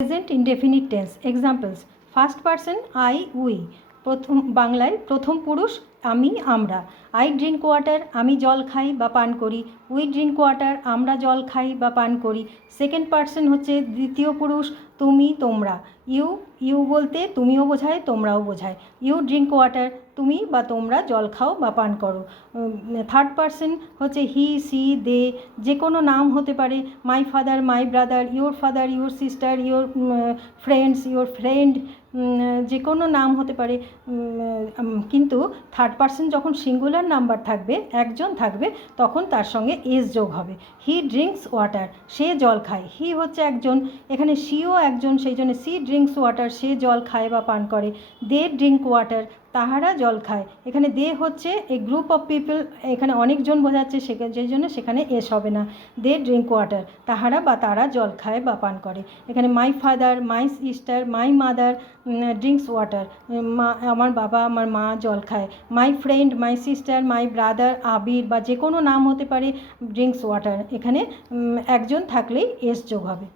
Present indefinite tense examples first person I we প্রথম বাংলায় প্রথম পুরুষ আমি আমরা। আই ড্রিঙ্ক ওয়াটার আমি জল খাই বা পান করি। উই ড্রিঙ্ক ওয়াটার আমরা জল খাই বা পান করি। সেকেন্ড পার্সন হচ্ছে দ্বিতীয় পুরুষ, তুমি, তোমরা। ইউ ইউ বলতে তুমিও বোঝায়, তোমরাও বোঝায়। ইউ ড্রিঙ্ক ওয়াটার তুমি বা তোমরা জল খাও বা পান করো। থার্ড পার্সন হচ্ছে হি সি দে যে কোনো নাম হতে পারে। My father my brother your father your sister your friends your friend যে কোনো নাম হতে পারে। কিন্তু থার্ড পার্সন যখন সিঙ্গুলার নাম্বার থাকবে, একজন থাকবে, তখন তার সঙ্গে এস যোগ হবে। হি ড্রিঙ্কস ওয়াটার সে জল খায়। হি হচ্ছে একজন, এখানে সিও একজন, সেই জন্য সি ড্রিঙ্কস ওয়াটার সে জল খায় বা পান করে। দে ড্রিঙ্ক ওয়াটার তাহারা জল খায়। এখানে দে হচ্ছে এ গ্রুপ অফ পিপল এখানে অনেকজন বোঝাচ্ছে সেই জন্য সেখানে এস হবে না। They drink water. তাহারা বা তারা জল খায় বা পান করে। এখানে my father my sister my mother drinks water মা, আমার বাবা, আমার মা জল খায়। My friend my sister my brother Abir বা যে কোনো নাম হতে পারে ড্রিঙ্কস ওয়াটার এখানে একজন থাকলেই এস যোগ হবে।